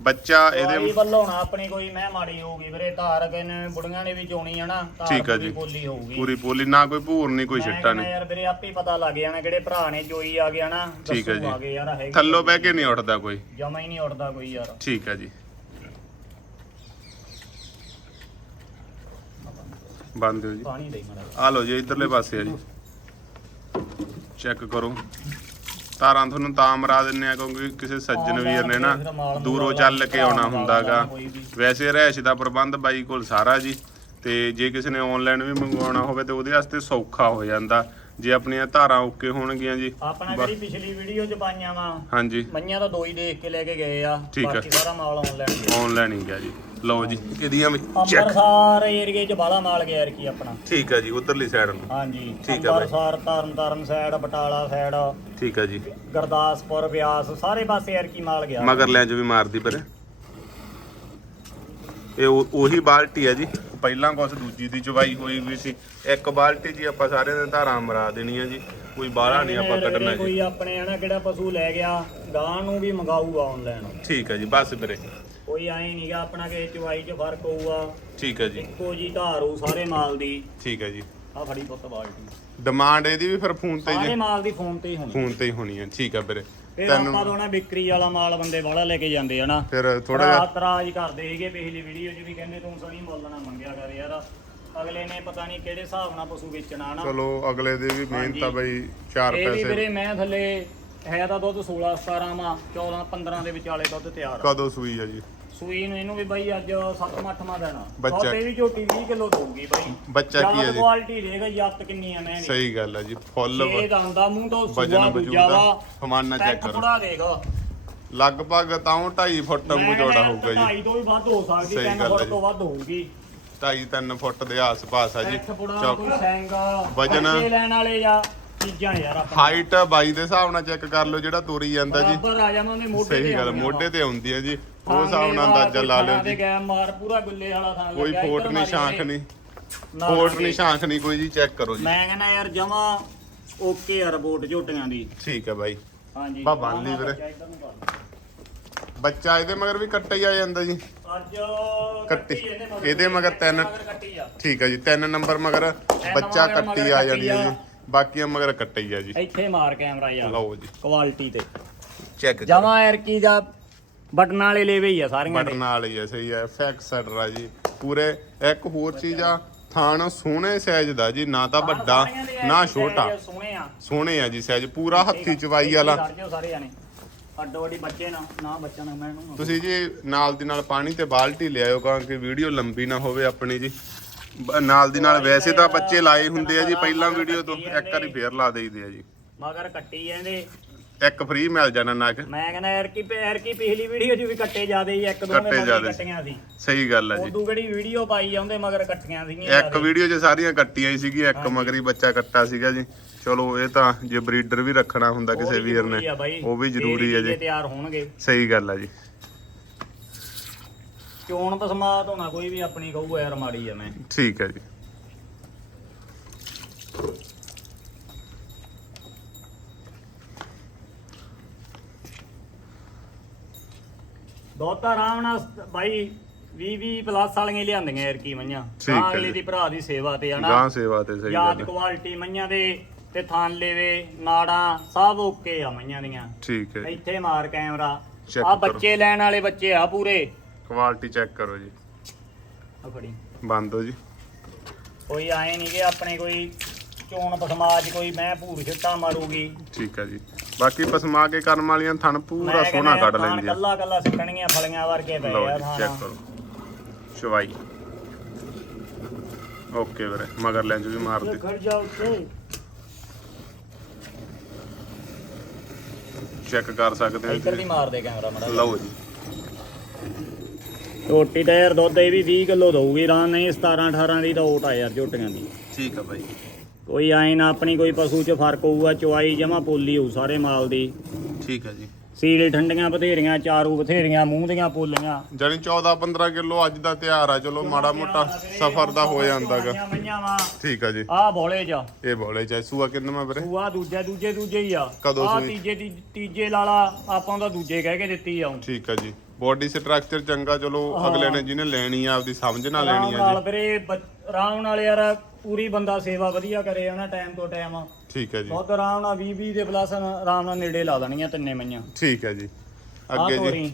ਬੱਚਾ ਇਹਦੇ ਵੱਲੋਂ ਨਾ ਆਪਣੀ ਕੋਈ ਮੈਂ ਮਾੜੀ ਹੋਊਗੀ ਵੀਰੇ ਧਾਰ ਕੇ ਨੇ ਬੁੜੀਆਂ ਨੇ ਵੀ ਚੋਣੀ ਆ ਨਾ ਧਾਰ ਠੀਕ ਆ ਜੀ। ਬੋਲੀ ਹੋਊਗੀ। ਪੂਰੀ ਪੋਲੀ ਨਾ ਕੋਈ ਭੂਰ ਨਹੀਂ ਕੋਈ ਛਿੱਟਾ ਨਹੀਂ। ਯਾਰ ਵੀਰੇ ਆਪੇ ਹੀ ਪਤਾ ਲੱਗ ਜਾਣਾ ਕਿਹੜੇ ਭਰਾ ਨੇ ਚੋਈ ਆ ਗਿਆ ਨਾ ਠੀਕ ਆ ਜੀ। ਆ ਗਏ ਯਾਰ ਹੈਗੀ ਥੱਲੋਂ ਬਹਿ ਕੇ ਨਹੀਂ ਉੱਠਦਾ ਕੋਈ। ਜਮਾ ਹੀ ਨਹੀਂ ਉੱਠਦਾ ਕੋਈ ਯਾਰ। ਠੀਕ ਹੈ ਜੀ। ਬੰਦ ਦਿਓ ਜੀ। ਪਾਣੀ ਦੇ ਮੜਾ ਆ ਲਓ ਜੀ ਇਧਰਲੇ ਪਾਸੇ ਆ ਜੀ। ਚੈੱਕ ਕਰੋ। ਤਾਰਾਂ ਤੁਹਾਨੂੰ ਤਾਂ ਮਰਾ ਦਿੰਨੇ ਆ ਕਿਉਂਕਿ ਕਿਸੇ ਸੱਜਣ ਵੀਰ ਨੇ ਨਾ ਦੂਰੋਂ ਚੱਲ ਕੇ ਆਉਣਾ ਹੁੰਦਾਗਾ ਵੈਸੇ ਰਹਿਸ਼ ਦਾ ਪ੍ਰਬੰਧ ਬਾਈ ਕੋਲ ਸਾਰਾ ਜੀ ਤੇ ਜੇ ਕਿਸੇ ਨੇ ਆਨਲਾਈਨ ਵੀ ਮੰਗਵਾਉਣਾ ਹੋਵੇ ਤੇ ਉਹਦੇ ਵਾਸਤੇ ਸੌਖਾ ਹੋ ਜਾਂਦਾ। ਜੇ ਆਪਣੀਆਂ ਧਾਰਾਂ ਓਕੇ ਹੋਣਗੀਆਂ ਜੀ ਆਪਣਾ ਜਿਹੜੀ ਪਿਛਲੀ ਵੀਡੀਓ ਚ ਪਾਈਆਂ ਵਾ ਹਾਂਜੀ। ਮਈਆਂ ਤਾਂ ਦੋ ਹੀ ਦੇਖ ਕੇ ਲੈ ਕੇ ਗਏ ਆ ਠੀਕ ਆ। ਬਾਕੀ ਸਾਰਾ ਮਾਲ ਆਨਲਾਈਨ ਆਨਲਾਈਨ ਹੀ ਗਿਆ ਜੀ। ਲਓ ਜੀ ਇਹਦੀਆਂ ਵੀ? ਚੈੱਕ ਅੰਮ੍ਰਿਤਸਰ ਏਰੀਏ ਚ ਬਾਲਾ ਮਾਲ ਗਿਆ ਯਾਰ ਕੀ ਆਪਣਾ। ਠੀਕ ਹੈ ਜੀ ਉਧਰਲੀ ਸਾਈਡ ਨੂੰ। ਹਾਂਜੀ ਠੀਕ ਆ ਬਾਈ। ਅੰਮ੍ਰਿਤਸਰ ਤਰਨ ਤਾਰਨ ਸਾਈਡ ਬਟਾਲਾ ਸਾਈਡ ਠੀਕ ਹੈ ਜੀ। ਗੁਰਦਾਸਪੁਰ ਬਿਆਸ ਸਾਰੇ ਪਾਸੇ ਯਾਰ ਕੀ ਮਾਲ ਗਿਆ। ਮਗਰ ਲੈ ਵੀ ਮਾਰਦੀ ਪਰੇ। ਇਹ ਉਹ- ਬਾਲਟੀ ਹੈ ਜੀ। ਪਹਿਲਾਂ ਕੁਛ ਦੂਜੀ ਦੀ ਚਵਾਈ ਹੋਈ ਵੀ ਸੀ। ਇੱਕ ਬਾਲਟੀ ਜੀ ਆਪਾਂ ਸਾਰਿਆਂ ਦੇ ਧਾਰਾਂ ਮਰਾ ਦੇਣੀਆਂ ਜੀ। ਕੋਈ ਬਾਹਲਾ ਨਹੀਂ ਆਪਾਂ ਕੱਢਣਾ ਜੀ। ਕੋਈ ਆਪਣੇ ਹਨਾ ਕਿਹੜਾ ਪਸ਼ੂ ਲੈ ਗਿਆ ਗਾਂ ਨੂੰ ਵੀ ਮੰਗਾਊਗਾ ਆਨਲਾਈਨ ਠੀਕ ਹੈ ਜੀ ਬਸ ਵੀਰੇ। ਕੋਈ ਐ ਨਹੀਂਗਾ ਆਪਣਾ ਕਿ ਚਵਾਈ 'ਚ ਫ਼ਰਕ ਹੋਊਗਾ। ਠੀਕ ਹੈ ਜੀ। ਇੱਕੋ ਜੀ ਧਾਰੂ ਸਾਰੇ ਮਾਲ ਦੀ। ਠੀਕ ਹੈ ਜੀ। ਆ ਫੜੀ ਪੁੱਤ ਬਾਲਟੀ। ਡਿਮਾਂਡ ਇਹਦੀ ਵੀ ਫਿਰ ਫੋਨ ਤੇ ਸਾਰੇ ਜੀ ਮਾਲ ਦੀ ਫੋਨ ਤੇ ਹੀ ਹੋਣੀ। ਫੋਨ ਤੇ ਹੀ ਹੋਣੀ ਹੈ ਠੀਕ ਹੈ ਵੀਰੇ। ਫਿਰ ਤੈਨੂੰ ਆਪਾਂ ਦੋਣਾ ਵਿਕਰੀ ਵਾਲਾ ਮਾਲ ਬੰਦੇ ਵਾਲਾ ਲੈ ਕੇ ਜਾਂਦੇ ਆ ਨਾ। ਫਿਰ ਥੋੜਾ ਜਿਹਾ ਰਾਤ ਰਾਜ ਕਰਦੇ ਸੀਗੇ ਪਿਛਲੀ ਵੀਡੀਓ 'ਚ ਵੀ ਕਹਿੰਦੇ ਤੂੰ ਸਣੀ ਮੁੱਲ ਨਾ ਮੰਗਿਆ ਕਰ ਯਾਰ। ਅਗਲੇ ਨੇ ਪਤਾ ਨਹੀਂ ਕਿਹੜੇ ਹਿਸਾਬ ਨਾਲ ਪਸ਼ੂ ਵੇਚਣਾ ਨਾ। ਚਲੋ ਅਗਲੇ ਦੇ ਵੀ ਮਿਹਨਤ ਆ ਬਈ 4 ਇਹ ਵੀ ਪੈਸੇ। ਵੀਰੇ ਮੈਂ ਥੱਲੇ ਹੈ ਤਾਂ ਦੁੱਧ 16 17 ਮਾ 14 15 ਦੇ ਵਿਚਾਲੇ ਦੁੱਧ ਤਿਆਰ ਆ। ਕਦੋਂ ਸੂਈ ਆ ਜੀ? ਸੂਈ ਨੂੰ ਇਹਨੂੰ ਵੀ ਬਾਈ ਅੱਜ 7 8ਵਾਂ ਦੇਣਾ ਬੱਚਾ- ਵੀ ਝੋਟੀ 20 ਕਿਲੋ ਦਊਗੀ ਬਾਈ। ਬੱਚਾ ਕੀ ਹੈ ਜੀ? ਕੁਆਲਿਟੀ ਦੇਗਾ ਜੱਤ ਕਿੰਨੀ ਆ ਮੈਂ ਸਹੀ ਗੱਲ ਹੈ ਜੀ ਫੁੱਲ ਇਹ ਦੰਦਾ ਮੂੰਹ ਤੋਂ ਵਜਨ ਸੂਆ ਵਜੂਦ ਹਮਾਨਾ ਚੈੱਕ ਕਰੋ। ਥੋੜਾ ਦੇਗਾ ਲਗਭਗ ਤਾਂ 2.5 ਫੁੱਟ ਵਾਂਗੂ ਚੌੜਾ ਹੋਊਗਾ ਜੀ। ਢਾਈ ਤੋਂ ਵੀ ਵੱਧ ਹੋ ਸਕਦੀ ਸਹੀ 3 ਗੱਲ ਹੈ ਫੁੱਟ। ਤੋਂ ਵੱਧ ਹੋਊਗੀ। 2.5-3 ਫੁੱਟ ਦੇ ਆਸ-ਪਾਸ ਆ ਜੀ। ਚੌਕ- ਵਜਨ- ਲੈਣ ਵਾਲੇ ਜਾਂ ਚੀਜ਼ਾਂ ਯਾਰ ਆਪਾਂ ਹਾਈਟ ਬਾਈ ਦੇ ਹਿਸਾਬ ਨਾਲ ਚੈੱਕ ਕਰ ਲਓ ਜਿਹੜਾ ਤੋਰੀ ਜਾਂਦਾ ਜੀ। ਬਰਾਬਰ ਆ ਜਾਵਾਂ ਉਹਨੇ ਮੋਢੇ ਸਹੀ ਗੱਲ ਆਉਣਾ ਮੋਢੇ। ਤੇ ਆਉਂਦੀ ਹੈ ਜੀ। ਉਹ ਹਿਸਾਬ ਨਾਲ ਅੰਦਾਜ਼ਾ ਲਾ ਲਿਓ ਜੀ। ਗਿਆ ਮਾਰ ਪੂਰਾ ਗੁੱਲੇ ਵਾਲਾ ਥਾਂ ਕੋਈ ਲੱਗਿਆ, ਫੋਟ ਇੱਧਰ ਨਹੀਂ ਮਾਰੀ ਸ਼ਾਂਖ। ਨਹੀਂ। ਫੋਟ। ਨਹੀਂ ਸ਼ਾਂਖ ਨਹੀਂ ਕੋਈ ਜੀ ਚੈੱਕ ਕਰੋ ਜੀ। ਮੈਂ ਕਹਿੰਦਾ ਯਾਰ ਜਮਾ ਓਕੇ ਆ ਰਿਪੋਰਟ ਝੋਟੀਆਂ ਦੀ। ਠੀਕ ਹੈ ਬਾਈ। ਹਾਂਜੀ। ਬਾ ਬੰਨ ਲਈ ਵੀਰੇ। ਬੱਚਾ ਇਹਦੇ ਮਗਰ ਵੀ ਕੱਟਾ ਹੀ ਆ ਜਾਂਦਾ ਜੀ। ਅੱਜ ਕੱਟੀ। ਇਹਦੇ ਮਗਰ ਤਿੰਨ- ਕੱਟੀ ਆ। ਠੀਕ ਹੈ ਜੀ ਤਿੰਨ ਨੰਬਰ ਮਗਰ ਬੱਚਾ ਕੱਟੀ ਆ ਜਾਣੀ ਹੈ ਜੀ। ਬਾਕੀਆਂ ਮਗਰ ਕੱਟਾ ਹੀ ਆ ਜੀ। ਇੱਥੇ ਮਾਰ ਕੈਮਰਾ ਯਾਰ। ਲਓ ਜੀ। ਕੁਆਲਿਟੀ ਤੇ। ਚੈੱਕ ਜਮਾ ਯਾਰ ਕੀ ਦਾ ਬਟਨਾਂ ਵਾਲੇ ਲੇਵੇ ਹੀ ਆ ਸਾਰੀਆਂ ਦੇ। ਬਟਨ ਹੈ ਸਹੀ ਹੈ ਫੈਕ ਸੈਟਰ ਆ ਜੀ। ਪੂਰੇ ਇੱਕ ਹੋਰ ਚੀਜ਼ ਆ ਥਾਣ ਸੋਹਣੇ ਸਾਈਜ਼ ਦਾ ਜੀ ਨਾ ਤਾਂ ਵੱਡਾ ਸਾਰੀਆਂ ਦੇ ਨਾ ਐਸੇ ਛੋਟਾ। ਸੋਹਣੇ ਆ। ਸੋਹਣੇ ਆ ਜੀ ਸਾਈਜ਼ ਪੂਰਾ ਹੱਥੀ ਚਵਾਈ ਵਾਲਾ। ਲੜ ਜਾਓ ਸਾਰੇ ਜਾਣੇ। ਅੱਡੋ ਅੱਡੀ ਬੱਚੇ ਨਾ ਨਾ ਬੱਚਾ ਨਾ ਮੈਂ ਨੂੰ ਤੁਸੀਂ ਜੀ ਨਾਲ ਦੀ ਨਾਲ ਪਾਣੀ ਤੇ ਬਾਲਟੀ ਲਿਆਇਓ ਕਿਉਂਕਿ ਵੀਡੀਓ ਲੰਬੀ ਨਾ ਹੋਵੇ ਆਪਣੀ ਜੀ। ਬ- ਨਾਲ ਦੀ ਨਾਲ ਵੈਸੇ ਤਾਂ ਬੱਚੇ ਲਾਏ ਹੁੰਦੇ ਆ ਜੀ ਪਹਿਲਾਂ ਵੀਡੀਓ ਤੋਂ ਇੱਕ ਵਾਰੀ ਫੇਰ ਲਾ ਦੇਈਦੇ ਆ ਜੀ। ਮਗਰ ਕੱਟੀ ਜਾਂਦੇ। ਇੱਕ ਫ੍ਰੀ ਮਿਲ ਜਾਣਾ ਨਗ। ਮੈਂ ਕਹਿੰਦਾ ਯਾਰ ਕੀ ਯਾਰ ਕੀ ਪਿਛਲੀ ਵੀਡੀਓ 'ਚ ਵੀ ਕੱਟੇ ਜਿਆਦੇ ਹੀ ਇੱਕ ਦੋ ਕੱਟੇ ਜ਼ਿਆਦੇ। ਕੱਟੀਆਂ ਸੀ। ਸਹੀ ਗੱਲ ਆ ਜੀ। ਉਦੋਂ ਕਿਹੜੀ ਵੀਡੀਓ ਪਾਈ ਜਾਂਦੇ ਮਗਰ ਕੱਟੀਆਂ ਸੀਗੀਆਂ ਇੱਕ ਵੀਡੀਓ 'ਚ ਸਾਰੀਆਂ ਕੱਟੀਆਂ ਹੀ ਸੀਗੀ ਇੱਕ ਮਗਰੀ ਬੱਚਾ ਕੱਟਾ ਸੀਗਾ ਜੀ। ਚਲੋ ਇਹ ਤਾਂ ਜੇ ਬਰੀਡਰ ਵੀ ਰੱਖਣਾ ਹੁੰਦਾ ਕਿਸੇ ਵੀਰ ਨੇ ਉਹ ਵੀ ਜ਼ਰੂਰੀ ਹੈ ਜੀ। ਤਿਆਰ ਹੋਣਗੇ। ਸਹੀ ਗੱਲ ਆ ਜੀ। ਚੋਣ ਪਸਮਾਤ ਹੋਣਾ ਕੋਈ ਵੀ ਆਪਣੀ ਕਹੂ ਯਾਰ ਮਾੜੀ ਆ ਮੈਂ। ਠੀਕ ਹੈ ਜੀ। ਦੋਤਾ ਆਰਾਮ ਨਾਲ ਬਾਈ 20 20 ਪਲੱਸ ਵਾਲੀਆਂ ਹੀ ਲਿਆਂਦੀਆਂ ਯਾਰ ਕੀ ਮਈਆਂ। ਠੀਕ ਹੈ ਅਗਲੀ ਜੀ। ਦੀ ਭਰਾ ਦੀ ਸੇਵਾ ਤੇ ਹਨਾ ਗਾਂ ਸੇਵਾ ਤੇ ਸਹੀ ਯਾਦ ਗੱਲ। ਕੁਆਲਿਟੀ ਮਈਆਂ ਦੇ ਤੇ ਥਾਨ ਲੈਵੇ ਨਾੜਾਂ ਸਭ ਓਕੇ ਆ ਮਈਆਂ ਦੀਆਂ। ਠੀਕ ਹੈ ਜੀ। ਇੱਥੇ ਮਾਰ ਕੈਮਰਾ। Check ਆ ਕਰੋ। ਬੱਚੇ ਲੈਣ ਵਾਲੇ ਬੱਚੇ ਆ ਪੂਰੇ। ਕੁਆਲਿਟੀ ਚੈੱਕ ਕਰੋ ਜੀ। ਆ ਫੜੀ। ਬੰਦ ਹੋ ਜੀ। ਕੋਈ ਆਏ ਨਹੀਂ ਕਿ ਆਪਣੇ ਕੋਈ ਚੋਣ ਪਸਮਾਜ ਕੋਈ ਮੈਂ ਭੂਰ ਛਿੱਟਾ ਮਾਰੂਗੀ। ਠੀਕ ਹੈ ਜੀ। ਬਾਕੀ ਪਸਮਾ ਕੇ ਕਰਮ ਵਾਲੀਆਂ ਥਣ ਪੂਰਾ ਸੋਹਣਾ ਕੱਢ ਲੈਂਦੀਆਂ। ਕੱਲਾ ਕੱਲਾ ਸਿੱਟਣਗੀਆਂ ਫਲੀਆਂ ਵਰਗੇ ਪਏ ਲਓ ਆ ਜੀ ਚੈੱਕ ਕਰੋ। ਸ਼ਵਾਈ ਓਕੇ ਵੀਰੇ ਮਗਰ ਲੈਂਜ ਵੀ ਮਾਰ ਦੇ ਖੜ ਜਾ ਉੱਤੇ। ਚੈੱਕ ਕਰ ਸਕਦੇ ਹੋ ਇੱਧਰ ਜੀ। ਮਾਰ ਦੇ ਕੈਮਰਾ ਮੜਾ ਲਓ ਜੀ। ਝੋਟੀ ਦਾ ਯਾਰ ਦੁੱਧ ਇਹ ਵੀ 20 ਕਿਲੋ ਦਊਗੀ ਰਾਂ ਨਹੀਂ 17 18 ਦੀ ਤਾਂ ਓਟ ਆ ਯਾਰ ਝੋਟੀਆਂ ਦੀ। ਠੀਕ ਹੈ ਬਾਈ। ਕੋਈ ਆਏ ਨਾ ਆਪਣੀ ਕੋਈ ਪਸ਼ੂ 'ਚ ਫ਼ਰਕ ਹੋਊਗਾ ਚੁਆਈ ਜਮਾ ਪੋਲੀ ਹੋਊ ਸਾਰੇ ਮਾਲ ਦੀ। ਠੀਕ ਹੈ ਜੀ। ਸੀਲ ਠੰਡੀਆਂ ਬਥੇਰੀਆਂ ਚਾਰੂ ਬਥੇਰੀਆਂ ਮੂੰਹ ਦੀਆਂ ਪੋਲੀਆਂ। ਜਾਨੀ 14 15 ਕਿਲੋ ਅੱਜ ਦਾ ਤਿਉਹਾਰ ਆ ਚਲੋ ਮਾੜਾ ਮੋਟਾ ਸਫਰ ਦਾ ਹੋ ਜਾਂਦਾਗਾ। ਮਈਆਂ ਵਾ। ਠੀਕ ਆ ਜੀ। ਆ ਬੋਲੇ ਜਾ ਇਹ ਬੋਲੇ ਚਾਹੇ ਸੂਆ ਕਿੰਨਾ ਵੀਰੇ? ਸੂਆ ਦੂਜਾ ਦੂਜੇ ਦੂਜੇ ਹੀ ਆ। ਕਦੋਂ ਆ ਸੂਈ? ਤੀਜੇ ਦੀ ਤੀਜੇ ਲਾਲਾ ਆਪਾਂ ਦਾ ਦੂਜੇ ਕਹਿ ਕੇ ਦਿੱਤੀ ਆ ਹੁਣ। ਠੀਕ ਆ ਜੀ। ਬੋਡੀ ਸਟਰਕਚਰ ਚੰਗਾ ਚਲੋ ਅਗਲੇ ਨੇ ਜਿਹਨੇ ਲੈਣੀ ਆ ਆਪਦੀ ਸਮਝ ਨਾਲ ਲੈਣੀ ਆ ਨਾਲ ਵੀਰੇ ਆਰਾਮ ਨਾਲ ਯਾਰ ਪੂਰੀ ਬੰਦਾ ਸੇਵਾ ਵਧੀਆ ਕਰੇ ਹਨਾ ਟਾਈਮ ਤੋਂ ਟਾਈਮ ਜੀ ਠੀਕ ਹੈ ਜੀ। ਬਹੁਤ ਆਰਾਮ ਨਾਲ 20 20 ਦੇ ਪਲੱਸ ਆਰਾਮ ਨਾਲ ਨੇੜੇ ਲਾ ਦੇਣੀਆਂ ਤਿੰਨੇ ਮਈਆਂ। ਠੀਕ ਹੈ ਜੀ। ਅੱਗੇ ਜੀ।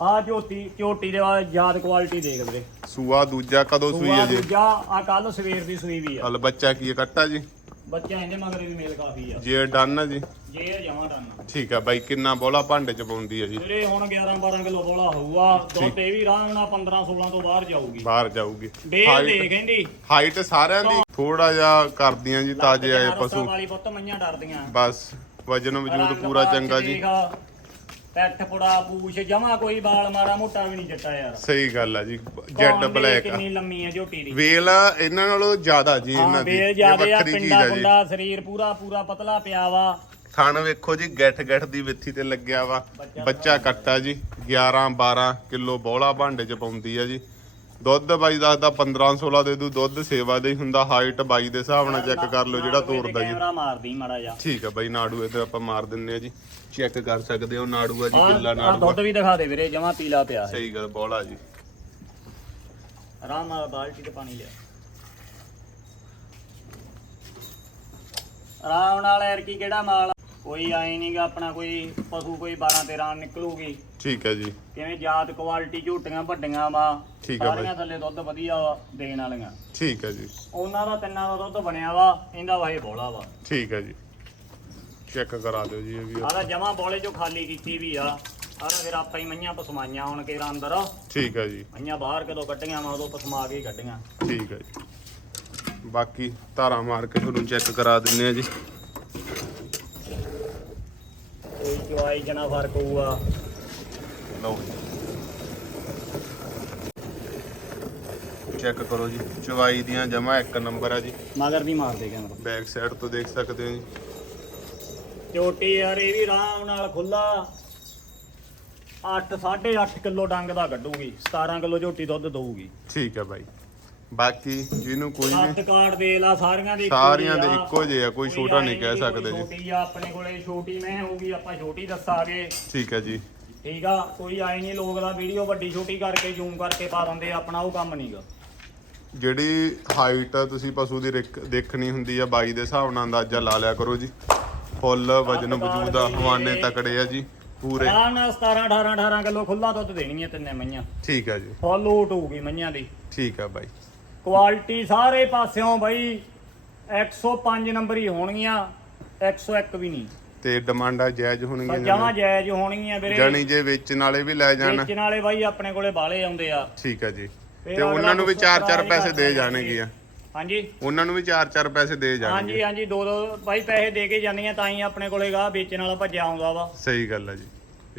ਆ ਝੋਟੀ ਝੋਟੀ ਦੇ ਬਾਅਦ ਯਾਦ ਕੁਆਲਿਟੀ ਦੇਖ ਵੀਰੇ। ਸੂਆ ਦੂਜਾ ਕਦੋਂ ਸੂਈ ਹੈ ਜੀ ਦੂਜਾ ਆ ਕੱਲ ਸਵੇਰ ਦੀ ਸੂਈ ਵੀ ਆ। ਹਲ ਬੱਚਾ ਕੀ ਕੱਟਾ ਜੀ? ਬੱਚਾ ਇਹਦੇ ਮਗਰ ਵੀ ਮੇਲ ਕਾਫੀ ਆ। ਜੇ ਡਨ ਆ ਜੀ। ਜੇ ਜਮਾ ਡਨ ਠੀਕ ਆ ਬਾਈ ਕਿੰਨਾ ਬੋਲਾ ਭਾਂਡੇ ਚ ਪਾਉਂਦੀ ਹੈ ਜੀ? ਵੀਰੇ ਹੁਣ 11 12 ਕਿਲੋ ਬੋਲਾ ਹੋਊਗਾ। ਦੁੱਧ ਇਹ ਵੀ ਆਰਾਮ ਨਾਲ 15 16 ਤੋਂ ਬਾਹਰ ਜਾਊਗੀ। ਬਾਹਰ ਜਾਊਗੀ। ਦੇ ਦੇ ਕਹਿੰਦੀ। ਹਾਈਟ ਸਾਰਿਆਂ ਦੀ। ਥੋੜਾ ਜਿਹਾ ਕਰਦੀਆਂ ਜੀ ਤਾਜੇ ਆਏ ਪਸ਼ੂ। ਵਾਲੀ ਪੁੱਤ ਮਈਆਂ ਡਰਦੀਆਂ। ਬਸ ਵਜਨ ਵਜੂਦ ਰੰਗ ਪੂਰਾ ਚੰਗਾ ਜੀ। ਦੇਖ, ਪੈਠ ਪੁੜਾ ਪੂਛ ਜਮਾ ਕੋਈ ਬਾਲ ਮਾੜਾ ਮੋਟਾ ਵੀ ਨਹੀਂ ਜੱਟਾ ਯਾਰ। ਸਹੀ ਗੱਲ ਆ ਜੀ ਜੈਡ ਕੌਣ ਦੀ ਬਲੈਕ ਆ। ਕਿੰਨੀ ਲੰਮੀ ਹੈ ਝੋਟੀ ਦੀ। ਵੇਲ ਇਹਨਾਂ ਨਾਲੋਂ ਜ਼ਿਆਦਾ ਜੀ ਹਾਂ ਇਹਨਾਂ ਦੀ। ਬੇਲ ਇਹ ਜਿਆਦੇ ਆ ਵੱਖਰੀ ਚੀਜ਼ ਪਿੰਡਾ ਆ ਜੀ। ਪੁੰਡਾ ਸਰੀਰ ਪੂਰਾ ਪੂਰਾ ਪਤਲਾ ਪਿਆ ਵਾ। ਥਣ ਵੇਖੋ ਜੀ ਗੱਠ ਗੱਠ ਦੀ ਵਿੱਥੀ ਤੇ ਲੱਗਿਆ ਵਾ। ਬੱਚਾ ਬੱਚਾ ਕੱਟਾ ਜੀ 11 12 ਕਿਲੋ ਬੋਲਾ ਭਾਂਡੇ ਚ ਪਾਉਂਦੀ ਆ ਜੀ। ਦੁੱਧ ਬਾਈ ਦੱਸਦਾ 15 16 ਦੇ ਦੂ ਦੁੱਧ ਸੇਵਾ ਦੇ ਹੀ ਹੁੰਦਾ ਹਾਈਟ ਬਾਈ ਦੇ ਹਿਸਾਬ ਨਾਲ ਚੈੱਕ ਕਰ ਲਓ ਜਿਹੜਾ ਤੋਰਦਾ ਜੀ। ਕੈਮਰਾ ਮਾਰਦੀ ਮਾੜਾ ਜਾ ਠੀਕ ਆ ਬਾਈ ਨਾੜੂ ਇਹ ਤੇ ਆਪਾਂ ਮਾਰ ਦਿੰਨੇ ਆ ਜੀ। ਚੈੱਕ ਕਰ ਸਕਦੇ ਹੋ ਨਾੜੂ ਆ ਜੀ ਕਿੱਲਾ ਆ ਨਾੜੂ ਦੁੱਧ ਵੀ ਦਿਖਾ ਦੇ ਵੀਰੇ ਜਮਾ ਪੀਲਾ ਪਿਆ ਹੈ ਸਹੀ ਗੱਲ ਬੋਲਾ ਜੀ। ਆਰਾਮ ਨਾਲ ਬਾਲਟੀ ਤੇ ਪਾਣੀ ਲਿਆ। ਆਰਾਮ ਨਾਲ ਯਾਰ ਕੀ ਕਿਹੜਾ ਮਾਲ ਕੋਈ ਆਏ ਨਹੀਂਗਾ ਆਪਣਾ ਕੋਈ ਪਸ਼ੂ ਕੋਈ 12 13 ਨਿਕਲੂਗੀ। ਠੀਕ ਹੈ ਜੀ। ਕਿਵੇਂ ਜਾਤ ਕੁਆਲਿਟੀ ਝੂਟੀਆਂ ਵੱਡੀਆਂ ਵਾ ਠੀਕ ਆ ਬਾਈ। ਸਾਰੀਆਂ ਥੱਲੇ ਦੁੱਧ ਵਧੀਆ ਵਾ ਦੇਣ ਵਾਲੀਆਂ। ਠੀਕ ਹੈ ਜੀ। ਉਹਨਾਂ ਦਾ ਤਿੰਨਾਂ ਦਾ ਦੁੱਧ ਬਣਿਆ ਵਾ ਇਹਦਾ ਵਾਹੇ ਬੋਲਾ ਵਾ। ਠੀਕ ਹੈ ਜੀ। ਚੈੱਕ ਕਰਾ ਦਿਓ ਜੀ ਇਹ ਵੀ ਆਹ ਜਮਾ ਬੋਲੇ ਚੋਂ ਖਾਲੀ ਕੀਤੀ ਵੀ ਆ। ਆਹ ਫਿਰ ਆਪਾਂ ਹੀ ਮਈਆਂ ਪਸਮਾਈਆਂ ਹੁਣ ਕੇ ਅੰਦਰ। ਠੀਕ ਹੈ ਜੀ। ਮਈਆਂ ਬਾਹਰ ਕਦੋਂ ਕੱਢੀਆਂ ਵਾ ਉਦੋਂ ਪਸਮਾ ਕੇ ਹੀ ਕੱਢੀਆਂ। ਠੀਕ ਹੈ ਜੀ। ਬਾਕੀ ਧਾਰਾ ਮਾਰ ਕੇ ਤੁਹਾਨੂੰ ਚੈੱਕ ਕਰਾ ਦਿੰਨੇ ਆ ਜੀ। ਕੋਈ ਚੁਆਈ ਜਨਾ ਫ਼ਰਕ ਹੋਊਗਾ। ਲਓ ਚੈੱਕ ਕਰੋ ਜੀ ਚਵਾਈ ਦੀਆਂ ਜਮਾ ਇੱਕ ਨੰਬਰ ਆ ਜੀ। ਮਗਰ ਨਹੀਂ ਮਾਰਦੇ ਕੈਮਰਾ। ਬੈਕ ਸਾਈਡ ਤੋਂ ਦੇਖ ਸਕਦੇ ਹੋ ਜੀ। ਚੋਟੀ ਯਾਰ ਇਹ ਵੀ ਆਰਾਮ ਨਾਲ ਖੁੱਲਾ 8 8.5 ਕਿਲੋ ਡੰਗ ਦਾ ਕੱਢੂਗੀ 17 ਕਿਲੋ ਝੋਟੀ ਦੁੱਧ ਦਊਗੀ। ਠੀਕ ਹੈ ਬਾਈ। ਬਾਕੀ ਜਿਹਨੂੰ ਕੋਈ ਵੀ ਕਾਰਡ ਦੇ ਲਾ ਸਾਰੀਆਂ ਦੇ ਸਾਰੀਆਂ ਦੇ। ਇੱਕੋ ਜਿਹੇ ਆ ਕੋਈ ਛੋਟਾ ਨਹੀਂ ਕਹਿ ਸਕਦੇ ਜੀ। ਛੋਟੀ ਆ ਆਪਣੇ ਕੋਲੇ ਛੋਟੀ ਮੈਂ ਹੋਊਗੀ ਆਪਾਂ ਛੋਟੀ ਦੱਸਾਂਗੇ। ਠੀਕ ਹੈ ਜੀ। ਠੀਕ ਆ ਕੋਈ ਆਏ ਨਹੀਂ ਲੋਕ ਦਾ ਵੀਡੀਓ ਵੱਡੀ ਛੋਟੀ ਕਰਕੇ ਜ਼ੂਮ ਕਰਕੇ ਪਾ ਦਿੰਦੇ ਆ, ਆਪਣਾ ਉਹ ਕੰਮ ਨਹੀਂਗਾ ਜਿਹੜੀ ਹਾਈਟ ਤੁਸੀਂ ਪਸ਼ੂ ਦੀ ਰਿਕ- ਦੇਖਣੀ ਹੁੰਦੀ ਆ ਬਾਈ ਦੇ ਹਿਸਾਬ ਨਾਲ ਅੰਦਾਜ਼ਾ ਲਾ ਲਿਆ ਕਰੋ ਜੀ। ਫੁੱਲ ਵਜਨ ਵਜੂਦ ਆ ਹਵਾਨੇ ਤਕੜੇ ਆ ਜੀ ਪੂਰੇ। ਆਰਾਮ ਨਾਲ 17 18 18 ਕਿਲੋ ਖੁੱਲਾ ਦੁੱਧ ਦੇਣਗੀਆਂ ਤਿੰਨੇ ਮਈਆਂ। ਠੀਕ ਹੈ ਜੀ। ਫੁੱਲ ਊਟ ਹੋਊਗੀ ਮਈਆਂ ਦੀ। ਠੀਕ ਹੈ ਬਾਈ। ਕੁਆਲਿਟੀ ਸਾਰੇ ਪਾਸਿਓਂ ਬਈ 105 ਨੰਬਰ ਹੀ ਹੋਣਗੀਆਂ 101 ਵੀ ਨਹੀਂ। ਤੇ ਡਿਮਾਂਡਾਂ ਜਾਇਜ਼ ਹੋਣਗੀਆਂ ਜਮਾਂ ਜਾਇਜ਼ ਹੋਣਗੀਆਂ ਵੀਰੇ। ਜਾਣੀ ਜੇ ਵੇਚਣ ਵਾਲੇ ਵੀ ਲੈ ਜਾਣ। ਵੇਚਣ ਵਾਲੇ ਬਾਈ ਆਪਣੇ ਕੋਲੇ ਬਾਲੇ ਆਉਂਦੇ ਆ। ਠੀਕ ਹੈ ਜੀ। ਤੇ ਉਹਨਾਂ ਨੂੰ ਵੀ ਗੁੱਸਾ 4-4 ਨਹੀਂ ਪੈਸੇ ਦੇ ਜਾਣਗੇ ਆ। ਹਾਂਜੀ। ਉਹਨਾਂ ਨੂੰ ਵੀ 4-4 ਪੈਸੇ ਦੇ ਜਾਣਗੇ। ਹਾਂਜੀ ਹਾਂਜੀ ਦੋ ਦੋ ਬਾਈ ਪੈਸੇ ਦੇ ਕੇ ਜਾਂਦੀਆਂ ਤਾਂ ਹੀ ਆਪਣੇ ਕੋਲੇ ਗਾ ਵੇਚਣ ਵਾਲਾ ਭੱਜਿਆ ਆਉਂਦਾ ਵਾ। ਸਹੀ ਗੱਲ ਹੈ ਜੀ।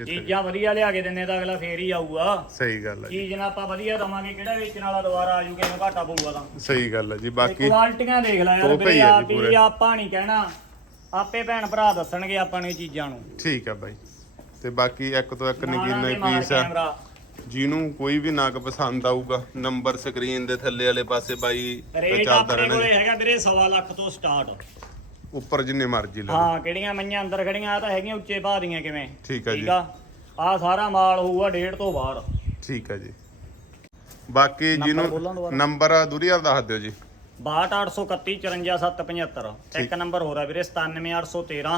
ਚੀਜ਼ਾਂ ਵਧੀਆ ਲਿਆ ਕੇ ਦਿੰਨੇ ਤਾਂ ਅਗਲਾ ਫੇਰ ਹੀ ਆਊਗਾ। ਸਹੀ ਗੱਲ ਹੈ ਜੀ। ਚੀਜ਼ ਨਾ ਆਪਾਂ ਵਧੀਆ ਦਵਾਂਗੇ ਕਿਹੜਾ ਵੇਚਣ ਵਾਲਾ ਦੁਬਾਰਾ ਆਜੂ ਕਿਸੇ ਨੂੰ ਘਾਟਾ ਪਊਗਾ ਤਾਂ। ਸਹੀ ਗੱਲ ਹੈ ਜੀ ਬਾਕੀ ਕੁਆਲਟੀਆਂ ਦੇਖ ਲੈ ਯਾਰ ਵੀਰੇ ਆ ਨਹੀਂ ਕਹਿਣਾ। ਆਪੇ ਭੈਣ ਭਰਾ ਦੱਸਣਗੇ ਆਪਾਂ ਨੂੰ ਇਹ ਚੀਜ਼ਾਂ ਨੂੰ। ਠੀਕ ਹੈ ਬਾਈ। ਤੇ ਬਾਕੀ ਇੱਕ ਤੋਂ ਇੱਕ ਨਗੀਨਾ ਮਾਰ ਪੀਸ ਆ। ਕੈਮਰਾ। ਜਿਹਨੂੰ ਕੋਈ ਵੀ ਨਗ ਪਸੰਦ ਆਊਗਾ ਨੰਬਰ ਸਕਰੀਨ ਦੇ ਥੱਲੇ ਵਾਲੇ ਪਾਸੇ ਬਾਈ ਰੇਟ ਚੱਲਦਾ ਆਪਣੇ ਰਹਿਣਾ ਕੋਲੇ ਹੈਗਾ ਵੀਰੇ ਸਵਾ ਲੱਖ ਤੋਂ ਸਟਾਰਟ ਉੱਪਰ ਜਿੰਨੇ ਮਰਜ਼ੀ ਲਓ ਹਾਂ ਕਿਹੜੀਆਂ ਮਈਆਂ ਅੰਦਰ ਖੜੀਆਂ ਆ ਤਾਂ ਹੈਗੀਆਂ ਉੱਚੇ ਭਾਅ ਦੀਆਂ ਕਿਵੇਂ? ਠੀਕ ਆ ਜੀ। ਆ? ਆ ਸਾਰਾ ਮਾਲ ਹੋਊਗਾ ਡੇਢ ਤੋਂ ਬਾਹਰ। ਠੀਕ ਹੈ ਜੀ। ਬਾਕੀ ਜਿਹਨੂੰ ਦੁਬਾਰਾ? ਨੰਬਰ ਦੁਰੀਆ ਦੱਸ ਦਿਓ ਜੀ। 6281 54775 ਇੱਕ ਨੰਬਰ ਹੋਰ ਆ ਵੀਰੇ 97813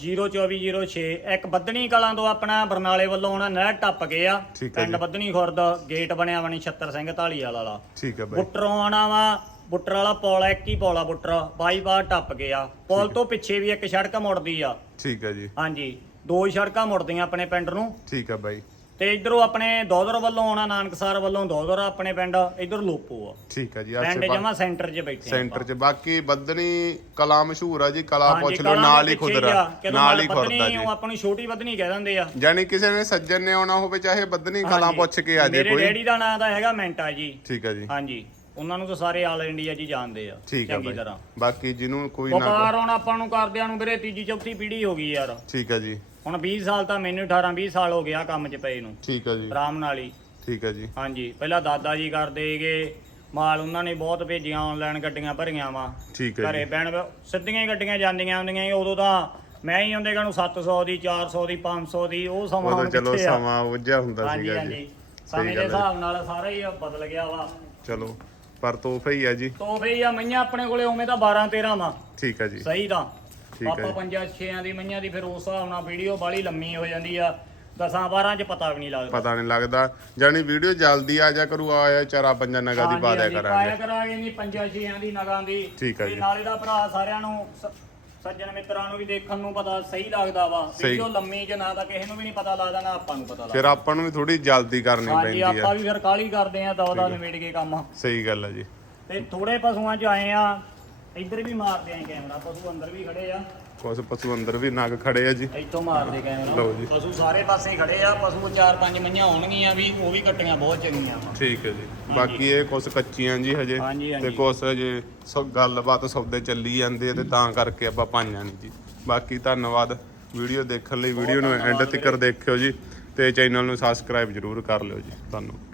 02406 ਇੱਕ ਬੱਦਣੀ ਕਲਾਂ ਤੋਂ ਆਪਣਾ ਬਰਨਾਲੇ ਵੱਲੋਂ ਆਉਣਾ ਨਹਿਰ ਟੱਪ ਗਏ ਆ। ਆ ਪਿੰਡ। ਬੱਦਣੀ ਖੁਰਦ ਗੇਟ ਬਣਿਆ ਬਣੀ ਛੱਤਰ ਸਿੰਘ ਢਾਲੀਵਾਲ ਵਾਲਾ। ਠੀਕ ਹੈ ਬਾਈ। ਬੁੱਟਰੋਂ ਆਉਣਾ ਵਾ ਬੁੱਟਰ ਵਾਲਾ ਪੁਲ ਆ, ਇੱਕ ਹੀ ਪੁਲ ਆ ਬੁੱਟਰ ਬਾਈਪਾਸ ਟੱਪ ਗਿਆ। ਪੁਲ ਤੋਂ ਪਿੱਛੇ ਵੀ ਇੱਕ ਸੜਕ ਮੁੜਦੀ ਆ। ਠੀਕ ਹੈ ਜੀ। ਹਾਂਜੀ ਦੋ ਸੜਕਾਂ ਮੁੜਦੀਆਂ ਆਪਣੇ ਪਿੰਡ ਨੂੰ। ਠੀਕ ਹੈ ਬਾਈ। ਤੇ ਇਧਰੋਂ ਆਪਣੇ ਦੋਦਰ ਵੱਲੋਂ ਆਉਣਾ ਨਾਨਕਸਰ ਵੱਲੋਂ ਦੋਦਰ ਆਪਣੇ ਪਿੰਡ ਇਧਰ ਲੋਪੋ ਆ। ਠੀਕ ਹੈ ਜੀ ਪਿੰਡ ਜਮਾ ਸੈਂਟਰ 'ਚ ਬੈਠੇ ਆ ਸੈਂਟਰ 'ਚ ਬਾਕੀ ਬੱਦਨੀ ਕਲਾ ਮਸ਼ਹੂਰ ਆ ਜੀ ਕਲਾ ਪੁੱਛ ਲਓ ਨਾਲ ਹੀ ਖੁਦਰਾ ਨਾਲ ਹੀ ਖੁਰਦਾ ਜੀ। ਉਹ ਆਪਣੀ ਛੋਟੀ ਬੱਦਨੀ ਕਹਿ ਦਿੰਦੇ ਆ। ਜਾਨੀ ਕਿਸੇ ਨੇ ਸੱਜਣ ਨੇ ਆਉਣਾ ਹੋਵੇ ਚਾਹੇ ਬੱਦਨੀ ਕਲਾ। ਪੁੱਛ ਕੇ ਆ ਜੇ ਮੇਰੇ ਕੋਈ। ਡੈਡੀ ਦਾ ਨਾਮ ਤਾਂ ਹੈਗਾ ਮੈਂਟਾ ਜੀ। ਠੀਕ ਹੈ ਜੀ। ਹਾਂਜੀ। ਉਹਨਾਂ ਨੂੰ ਤਾਂ ਸਾਰੇ ਆਲ ਇੰਡੀਆ 'ਚ ਹੀ ਜਾਣਦੇ ਆ ਠੀਕ ਚੰਗੀ ਬਾਈ। ਤਰ੍ਹਾਂ। ਬਾਕੀ ਜਿਹਨੂੰ ਕੋਈ ਨਾ ਵਪਾਰ ਹੁਣ ਆਪਾਂ ਨੂੰ ਕਰਦਿਆਂ ਨੂੰ ਵੀਰੇ ਤੀਜੀ ਚੌਥੀ ਪੀੜ੍ਹੀ ਹੋ ਗਈ ਯਾਰ। ਠੀਕ ਹੈ ਜੀ। ਹੁਣ 20 ਸਾਲ ਤਾਂ ਮੈਨੂੰ 18 20 ਸਾਲ ਹੋ ਗਿਆ ਕੰਮ 'ਚ ਪਏ ਨੂੰ। ਠੀਕ ਹੈ ਜੀ। ਆਰਾਮ ਨਾਲ ਹੀ। ਠੀਕ ਹੈ ਜੀ। ਹਾਂਜੀ ਪਹਿਲਾਂ ਦਾਦਾ ਜੀ ਕਰਦੇਗੇ ਮਾਲ ਉਹਨਾਂ ਨੇ ਬਹੁਤ ਭੇਜੀਆਂ ਆਨਲਾਈਨ ਗੱਡੀਆਂ ਭਰੀਆਂ ਵਾ। ਠੀਕ ਹੈ ਘਰੇ ਜੀ ਬੈਣ ਸਿੱਧੀਆਂ ਹੀ ਗੱਡੀਆਂ ਜਾਂਦੀਆਂ ਹੁੰਦੀਆਂ ਸੀ ਉਦੋਂ ਤਾਂ ਮੈਂ ਹੀ ਹੁੰਦੇ ਨੂੰ 700 ਦੀ 400 ਦੀ 500 ਦੀ ਉਹ ਸਮਾਂ ਉਦੋਂ ਹੁਣ ਚਲੋ ਕਿੱਥੇ ਆ? ਸਮਾਂ ਉੱਜਿਆ ਹੁੰਦਾ ਹਾਂਜੀ ਸੀਗਾ ਹਾਂਜੀ। ਜੀ ਸਮੇਂ ਦੇ ਗੱਲ ਹੈ। ਹਿਸਾਬ ਨਾਲ ਸਾਰਾ ਹੀ ਬਦਲ ਗਿਆ ਵਾ। ਚਲੋ। ਪਰ ਤੋਹਫਾ ਹੀ ਹੈ ਜੀ। ਤੋਹਫੇ ਜਾਂ ਮਈਆਂ ਆਪਣੇ ਕੋਲੇ ਉਵੇਂ ਤਾਂ 12 13 ਵਾ। ਠੀਕ ਹੈ ਜੀ। ਸਹੀ ਤਾਂ। ਹੈ ਆਪਾਂ। ਪੰਜਾਂ ਛੇਆਂ ਦੀ ਮਈਆਂ ਦੀ ਫਿਰ ਉਸ ਹਿਸਾਬ ਨਾਲ ਵੀਡੀਓ ਬਾਲੀ ਲੰਮੀ ਹੋ ਜਾਂਦੀ ਆ। ਦਸਾਂ 12 ਚ ਪਤਾ ਵੀ ਨਹੀਂ ਲੱਗਦਾ। ਪਤਾ ਨਹੀਂ ਲੱਗਦਾ। ਜਾਨੀ ਵੀਡੀਓ ਜਲਦੀ ਆ ਜਾ ਕਰੂ ਆਇਆ ਚਾਰਾ ਪੰਜਾਂ ਨਗਾਂ ਦੀ ਪਾ ਦਿਆ ਕਰਾਂਗੇ। ਪਾਇਆ ਕਰਾਂਗੇ ਨਹੀਂ ਪੰਜਾਂ ਛੇਆਂ ਦੀ ਨਗਾਂ ਦੀ। ਠੀਕ ਹੈ ਜੀ। ਨਾਲੇ ਦਾ ਭਰਾ ਸਾਰਿਆਂ ਨੂੰ ਸ- ਸੱਜਣ ਮਿੱਤਰਾਂ ਨੂੰ ਵੀ ਦੇਖਣ ਨੂੰ ਪਤਾ ਸਹੀ ਲੱਗਦਾ ਵਾ ਸਹੀ। ਵੀਡੀਓ ਲੰਮੀ ਚ ਨਾ ਤਾਂ ਕਿਸੇ ਨੂੰ ਵੀ ਨਹੀਂ ਪਤਾ ਲੱਗਦਾ ਨਾ ਆਪਾਂ ਨੂੰ ਪਤਾ ਲੱਗਦਾ ਫਿਰ ਆਪਾਂ ਨੂੰ ਵੀ ਥੋੜੀ ਜਲਦੀ ਕਰਨੀ ਹਾਂਜੀ ਪੈਂਦੀ ਆਪਾਂ ਆ ਵੀ ਫਿਰ ਕਾਲੀ ਕਰਦੇ ਆ ਦਵਾ ਨਿਬੇੜ ਕੇ ਕੰਮ। ਸਹੀ ਗੱਲ ਹੈ ਜੀ। ਤੇ ਥੋੜੇ ਪਸ਼ੂਆਂ ਚ ਆਏ ਆ ਇੱਧਰ ਵੀ ਮਾਰਦੇ ਆ ਕੈਮਰਾ ਪਸ਼ੂ ਅੰਦਰ ਵੀ ਖੜੇ ਆ। ਕੁਝ ਪਸ਼ੂ ਅੰਦਰ ਵੀ ਨਗ ਖੜੇ ਆ ਜੀ। ਇੱਥੋਂ ਮਾਰਦੇ ਕੈਮਰਾ ਲਓ ਜੀ। ਪਸ਼ੂ ਸਾਰੇ ਪਾਸੇ ਹੀ ਖੜੇ ਆ ਪਸ਼ੂ ਚਾਰ ਪੰਜ ਮਈਆਂ ਹੋਣਗੀਆਂ ਵੀ ਉਹ ਵੀ ਕੱਟੀਆਂ ਬਹੁਤ ਚੰਗੀਆਂ ਵਾ। ਠੀਕ ਹੈ ਜੀ। ਬਾਕੀ ਇਹ ਕੁਝ ਕੱਚੀਆਂ ਜੀ ਹਜੇ ਹਾਂਜੀ, ਤੇ। ਕੁਝ ਹਜੇ ਸਭ ਗੱਲਬਾਤ ਸੌਦੇ ਚੱਲੀ ਜਾਂਦੇ ਆ ਤੇ ਤਾਂ ਕਰਕੇ ਆਪਾਂ ਪਾਈਆਂ ਨਹੀਂ ਜੀ। ਬਾਕੀ ਧੰਨਵਾਦ। ਵੀਡੀਓ ਦੇਖਣ ਲਈ ਵੀਡੀਓ ਨੂੰ ਐਂਡ ਤੱਕ ਦੇਖਿਓ ਜੀ ਤੇ ਚੈਨਲ ਨੂੰ ਸਬਸਕ੍ਰਾਈਬ ਜਰੂਰ ਕਰ ਲਿਓ ਜੀ। ਧੰਨਵਾਦ।